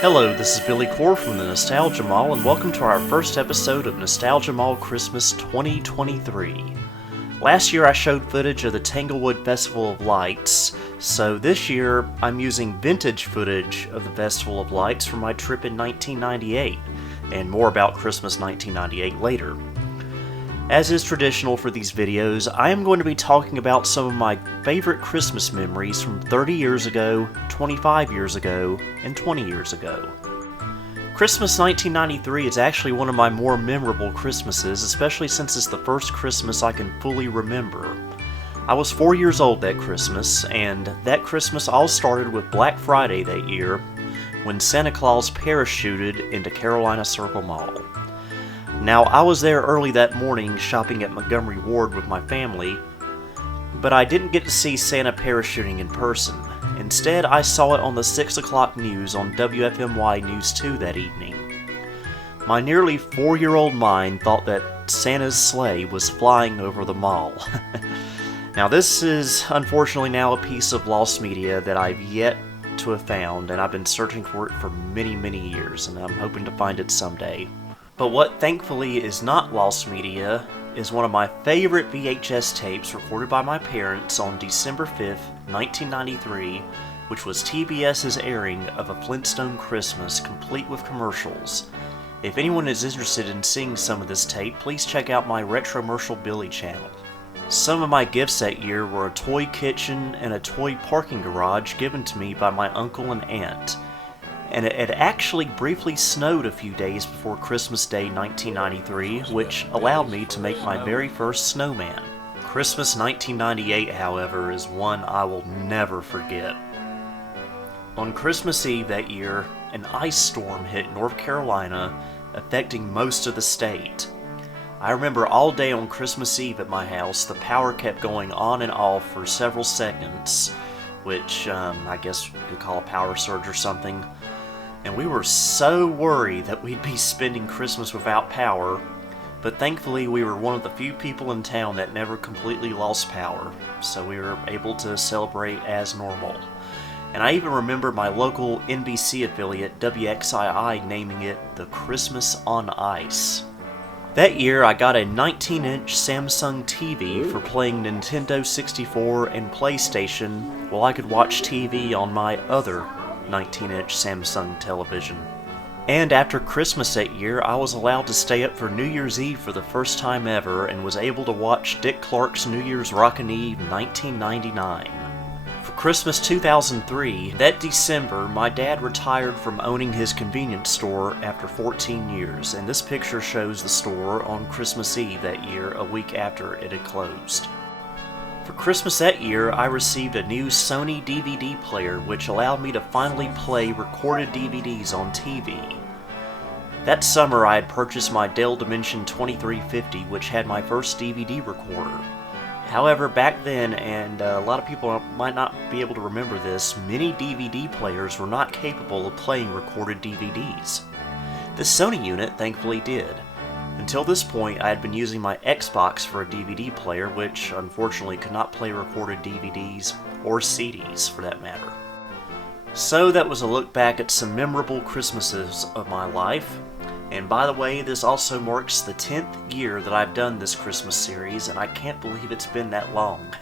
Hello, this is Billy Core from the Nostalgia Mall, and welcome to our first episode of Nostalgia Mall Christmas 2023. Last year I showed footage of the Tanglewood Festival of Lights, so this year I'm using vintage footage of the Festival of Lights from my trip in 1998, and more about Christmas 1998 later. As is traditional for these videos, I am going to be talking about some of my favorite Christmas memories from 30 years ago, 25 years ago, and 20 years ago. Christmas 1993 is actually one of my more memorable Christmases, especially since it's the first Christmas I can fully remember. I was 4 years old that Christmas, and that Christmas all started with Black Friday that year, when Santa Claus parachuted into Carolina Circle Mall. Now, I was there early that morning shopping at Montgomery Ward with my family, but I didn't get to see Santa parachuting in person. Instead, I saw it on the 6 o'clock news on WFMY News 2 that evening. My nearly 4-year-old mind thought that Santa's sleigh was flying over the mall. Now, this is unfortunately now a piece of lost media that I've yet to have found, and I've been searching for it for many, many years, and I'm hoping to find it someday. But what thankfully is not lost media is one of my favorite VHS tapes recorded by my parents on December 5th, 1993, which was TBS's airing of A Flintstone Christmas, complete with commercials. If anyone is interested in seeing some of this tape, please check out my Retromercial Billy channel. Some of my gifts that year were a toy kitchen and a toy parking garage given to me by my uncle and aunt. And it had actually briefly snowed a few days before Christmas Day 1993, which allowed me to make my very first snowman. Christmas 1998, however, is one I will never forget. On Christmas Eve that year, an ice storm hit North Carolina, affecting most of the state. I remember all day on Christmas Eve at my house, the power kept going on and off for several seconds, which I guess you could call a power surge or something. And we were so worried that we'd be spending Christmas without power, but thankfully we were one of the few people in town that never completely lost power, so we were able to celebrate as normal. And I even remember my local NBC affiliate, WXII, naming it the Christmas on Ice. That year I got a 19-inch Samsung TV for playing Nintendo 64 and PlayStation while I could watch TV on my other 19-inch Samsung television. And after Christmas that year, I was allowed to stay up for New Year's Eve for the first time ever and was able to watch Dick Clark's New Year's Rockin' Eve 1999. For Christmas 2003, that December, my dad retired from owning his convenience store after 14 years, and this picture shows the store on Christmas Eve that year, a week after it had closed. For Christmas that year, I received a new Sony DVD player which allowed me to finally play recorded DVDs on TV. That summer I had purchased my Dell Dimension 2350, which had my first DVD recorder. However, back then, and a lot of people might not be able to remember this, many DVD players were not capable of playing recorded DVDs. The Sony unit thankfully did. Until this point, I had been using my Xbox for a DVD player, which unfortunately could not play recorded DVDs, or CDs for that matter. So that was a look back at some memorable Christmases of my life. And by the way, this also marks the 10th year that I've done this Christmas series, and I can't believe it's been that long.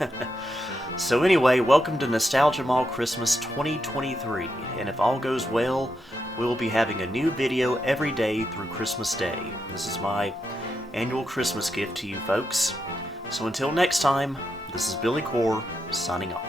So anyway, welcome to Nostalgia Mall Christmas 2023, and if all goes well, we will be having a new video every day through Christmas Day. This is my annual Christmas gift to you folks. So until next time, this is Billy Core, signing off.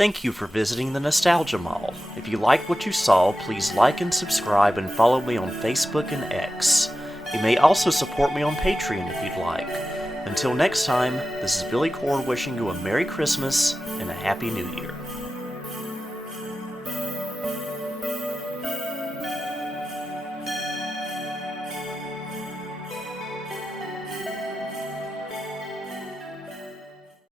Thank you for visiting the Nostalgia Mall. If you liked what you saw, please like and subscribe and follow me on Facebook and X. You may also support me on Patreon if you'd like. Until next time, this is Billy Cord wishing you a Merry Christmas and a Happy New Year.